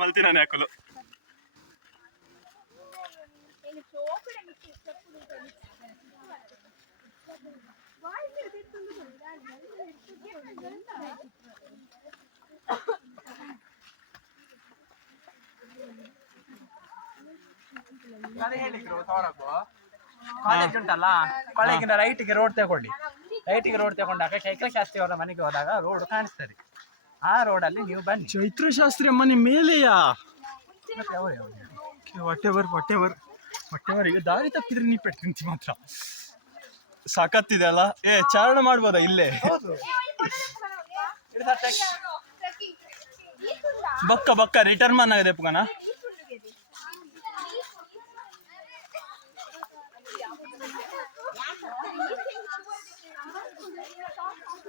మల్తినానే అక్కలు ಕಾಲೇಜ್ ಉಂಟಲ್ಲ, ಕಾಲೇಜಿಂದ ರೈಟಿಗೆ ರೋಡ್ ತಗೊಂಡು ರೈಟಿಗೆ ಚೈತ್ರ ಶಾಸ್ತ್ರಿ ಅವರ ಮನೆಗೆ ಹೋದಾಗ ರೋಡ್ ಕಾಣಿಸ್ತದೆ. ಆ ರೋಡಲ್ಲಿ ನೀವು ಬನ್ನಿ. ಚೈತ್ರ ಶಾಸ್ತ್ರಿ ಮನೆ ಮೇಲೆಯಾ? ವಾಟೆವರ್ ಈಗ ದಾರಿ ತಪ್ಪಿದ್ರೆ ನೀ ಪೆಟ್ಟಿ ಮಾತ್ರ ಸಾಕತ್ತಿದೆ ಅಲ್ಲ. ಚಾರಣ ಮಾಡ್ಬೋದಾ ಇಲ್ಲೇ? ಬಕ್ಕ ರಿಟರ್ನ್ ಮನ್ ಆಗದೆ ಪುಗನ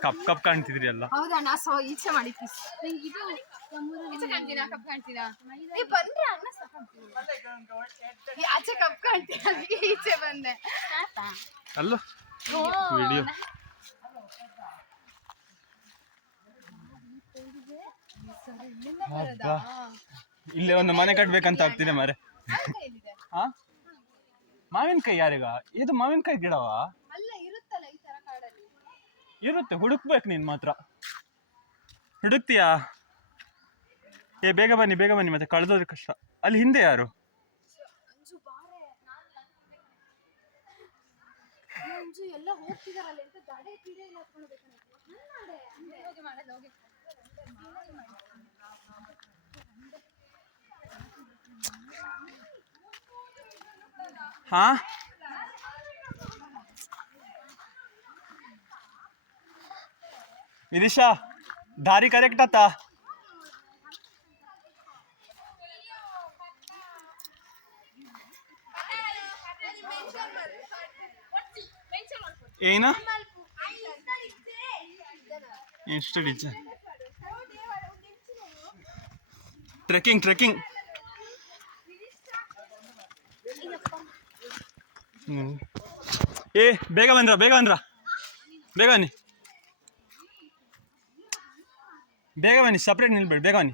ಕಪ್ ಕಾಣ್ತಿದ್ರಿ ಅಲ್ಲ. ಹೌದಾ? ನಾ ಈಚೆ ಮಾಡಿದ್ವಿ. ಆಚೆ ಕಪ್ ಕಾಣ್ತೀರ, ಈಚೆ ಬಂದೆ ಅಲ್ಲ ವಿಡಿಯೋ. ಇಲ್ಲೇ ಒಂದು ಮನೆ ಕಟ್ಬೇಕಂತ ಆಗ್ತಿದೆ ಮಾರೆ. ಹಾ, ಮಾವಿನಕಾಯಿ ಯಾರಿಗ? ಇದು ಮಾವಿನಕಾಯಿ ಗಿಡವಾ? ಇರುತ್ತೆ, ಹುಡುಕ್ಬೇಕು. ನೀನ್ ಮಾತ್ರ ಹುಡುಕ್ತೀಯಾ? ಬೇಗ ಬನ್ನಿ ಮತ್ತೆ ಕಳೆದೋದ್ರೆ ಕಷ್ಟ. ಅಲ್ಲಿ ಹಿಂದೆ ಯಾರು? ಹಾ, ವಿದಿಶಾ ದಾರಿ ಕರೆಕ್ಟ್ ಆತಾ? ಏನ ಟ್ರೆಕ್ಕಿಂಗ್ ಬೇಗ ಬನ್ನಿ ಸಪ್ರೇಟ್ ನಿಲ್ಬೇಡಿ, ಬೇಗ ಬನ್ನಿ.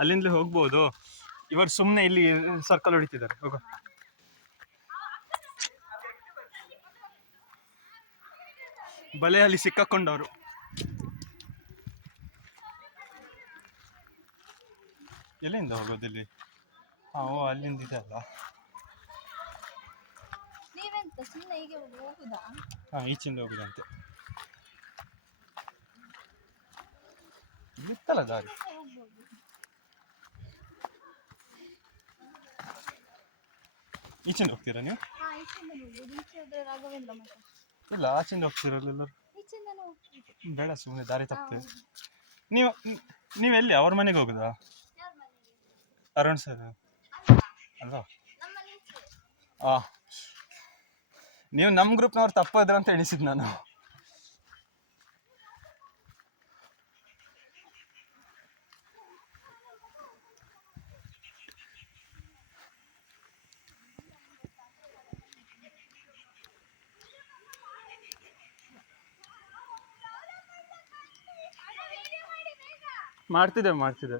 ಅಲ್ಲಿಂದಲೇ ಹೋಗ್ಬೋದು. ಇವರು ಸುಮ್ಮನೆ ಇಲ್ಲಿ ಸರ್ಕಲ್ ಹೊಡಿತಿದ್ದಾರೆ. ಹೋಗ, ಬಲೆಯಲ್ಲಿ ಸಿಕ್ಕಾಕೊಂಡವರು. ಎಲ್ಲಿಂದ ಹೋಗೋದಿಲ್ಲಿ? ಅಲ್ಲಿಂದ ಇದೆ ಅಲ್ಲ. ಈಚಿಂದ ಹೋಗುದಂತೆ. ಇತ್ತಲ್ಲ ದಾರಿ. ಈಚಿಂದ ಹೋಗ್ತೀರಾ ನೀವು? ಇಲ್ಲ, ಆಚಿಂದ ಹೋಗ್ತೀರಲ್ಲ ಎಲ್ಲರೂ. ಬೇಡ, ಸುಮ್ಮನೆ ದಾರಿ ತಪ್ತೇವೆ. ನೀವೆಲ್ಲಿ ಅವ್ರ ಮನೆಗೆ ಹೋಗುದಾ? ಅರುಣ್ ಸರ್ ಅಲ್ವಾ? ನೀವು ನಮ್ಮ ಗ್ರೂಪ್ನವ್ರು ತಪ್ಪೋದ್ರ ಅಂತ ಎಣಿಸಿದ್ ನಾನು. ಮಾಡ್ತಿದ್ದೆ.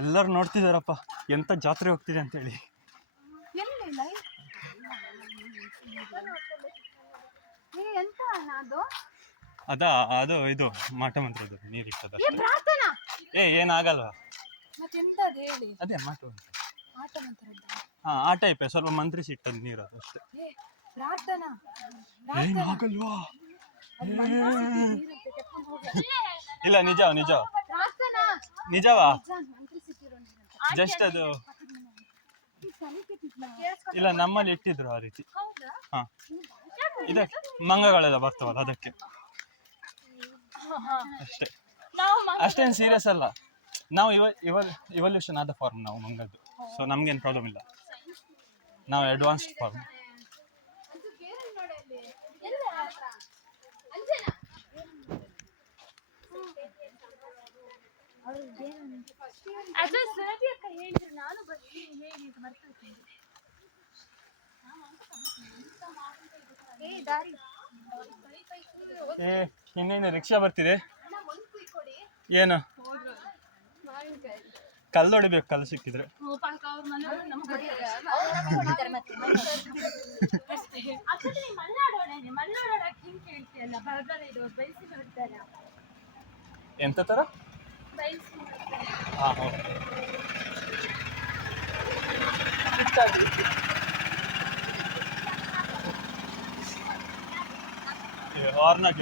ಎಲ್ಲರೂ ನೋಡ್ತಿದಾರಪ್ಪ ಎಂತ ಜಾತ್ರೆ ಹೋಗ್ತಿದೆ ಅಂತೇಳಿ. ಅದಾ ಅದು ಇದು ಮಾಟ ಮಂತ್ರದ್ದು ನೀರಿಟ್ಟದ. ಏನಾಗಲ್ವಾ ಅದೇ ಮಾಟ ಹಾ ಆ ಟೈಪೇ ಸ್ವಲ್ಪ ಮಂತ್ರಿಸಿ ಇಟ್ಟದ್ದು ನೀರು ಅದು ಅಷ್ಟೇ. ಏನಾಗಲ್ವಾ? ಇಲ್ಲ ನಿಜವಾ ಜಸ್ಟ್ ಅದು ಇಲ್ಲ ನಮ್ಮಲ್ಲಿ ಇಟ್ಟಿದ್ರು ಆ ರೀತಿ. ಹಾ ಇದಕ್ಕೆ ಮಂಗಗಳೆಲ್ಲ ಬರ್ತಾವಲ್ಲ ಅದಕ್ಕೆ ಅಷ್ಟೇ. ಅಷ್ಟೇನು ಸೀರಿಯಸ್ ಅಲ್ಲ. ನಾವು ಇವಲ್ಯೂಷನ್ ಆದ ಫಾರ್ಮ್ ನಾವು ಮಂಗದ್ದು. ಸೊ ನಮ್ಗೇನು ಪ್ರಾಬ್ಲಮ್ ಇಲ್ಲ. ನಾವು ಅಡ್ವಾನ್ಸ್ಡ್ ಫಾರ್ಮ್. ಇನ್ನೇನು ರಿಕ್ಷಾ ಬರ್ತಿದೆ. ಏನು ಕಲ್ಲು ಹೊಡಿಬೇಕು, ಕಲ್ಲು ಸಿಕ್ಕಿದ್ರೆ. ಎಂತ ತರ?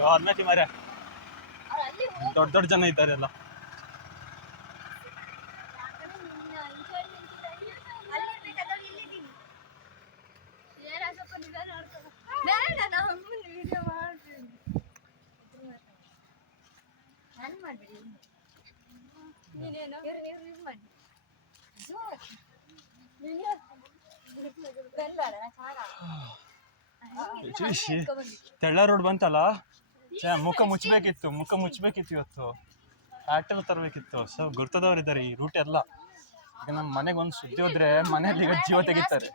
ಹಾರ್ನಾಟಿ ಮರ ದೊಡ್ಡ ಜನ ಇದ್ದಾರೆ ಎಲ್ಲ. ತೆಳ್ಳ ರೋಡ್ ಬಂತಲ್ಲ, ಮುಖ ಮುಚ್ಚಬೇಕಿತ್ತು ಇವತ್ತು. ಆಟೆಲ್ಲ ತರಬೇಕಿತ್ತು. ಸೊ ಗುರ್ತದವ್ರಿದ್ದಾರೆ ಈ ರೂಟ್ ಎಲ್ಲ. ಈಗ ನಮ್ಮ ಮನೆಗೆ ಒಂದು ಸುದ್ದಿ ಹೋದ್ರೆ ಮನೆಯಲ್ಲಿ ಈಗ ಜೀವ ತೆಗಿತಾರೆ.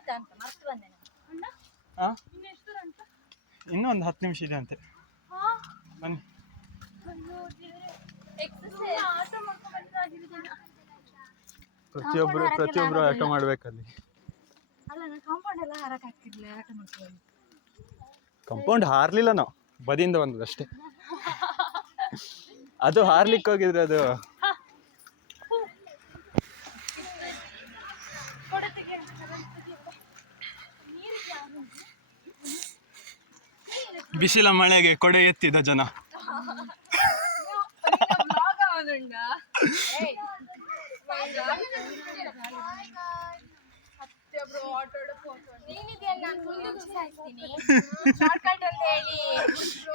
ಇನ್ನೂ ಒಂದು 10 ನಿಮಿಷ ಇದೆ ಅಂತೆ. ಬನ್ನಿ. ಪ್ರತಿಯೊಬ್ರು ಆಟೋ ಮಾಡ್ಬೇಕಲ್ಲಿ. ಕಾಂಪೌಂಡ್ ಹಾರ್ಲಿಲ್ಲ, ನಾವು ಬದಿಯಿಂದ ಬಂದದಷ್ಟೇ. ಅದು ಹಾರ್ಲಿಕ್ಕೆ ಹೋಗಿದ್ರೆ ಅದು ಬಿಸಿಲ ಮಳೆಗೆ ಕೊಡೆ ಎತ್ತಿದ ಜನ.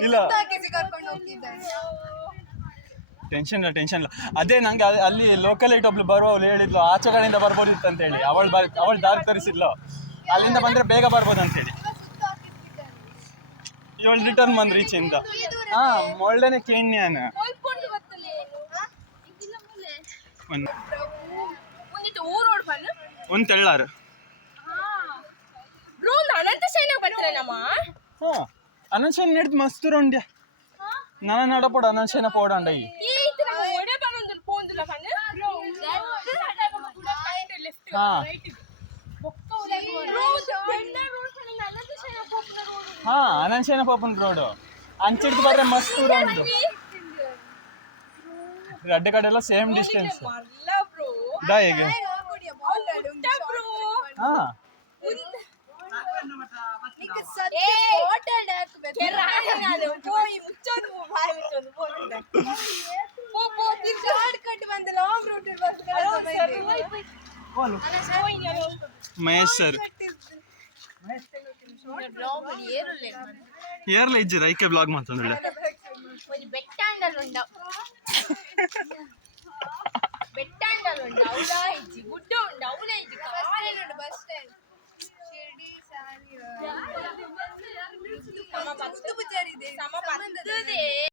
ಇಲ್ಲ ಟೆನ್ಷನ್ ಇಲ್ಲ. ಅದೇ ನಂಗೆ ಅಲ್ಲಿ ಲೋಕಲ್ ಐಟ್ ಒಬ್ಳು ಬರುವವಳು ಹೇಳಿದ್ಲು ಆಚೆ ಕಡೆಯಿಂದ ಬರ್ಬೋದಿತ್ತು ಅಂತ ಹೇಳಿ. ಅವಳು ದಾರಿ ತರಿಸಿದ್ಲು, ಅಲ್ಲಿಂದ ಬಂದ್ರೆ ಬೇಗ ಬರ್ಬೋದು ಅಂತ ಹೇಳಿ. ಇವಳು ರಿಟರ್ನ್ ಬಂದ್ರು ಈಚೆಯಿಂದ. ಮೊಳ್ಳೆನೆ ಕೇಣ್ಯಾನ ಒಂದು ತೆಳ್ಳಾರು ಅನಂತಶೈನ ನೆಡ್ದು ಮಸ್ತ್ ರೊಂಡ್ಯ ನನ್ನ ನಡಪೋಡು ಅನಂತಶೈನ ಪೋಡಂಡ ಈ ಅನಂತಶೈನ ಪೋಪನ್ ರೋಡ್ ಅಂಚಿಡ್ದು ಬರ್ರೆ ಮಸ್ತ್ ಉಂಟು. ಅಡ್ಡೆ ಕಡೆ ಎಲ್ಲ ಸೇಮ್ ಡಿಸ್ಟೆನ್ಸ್. ಹೇಗೆ ಮಹೇಶ್ ಸರ್ ಏರ್ಲ ಇಜ್ಜಿರ ಐಕೆ ಬ್ಲಾಗ್ ಮಾಡ್ತಂದ್ರೆ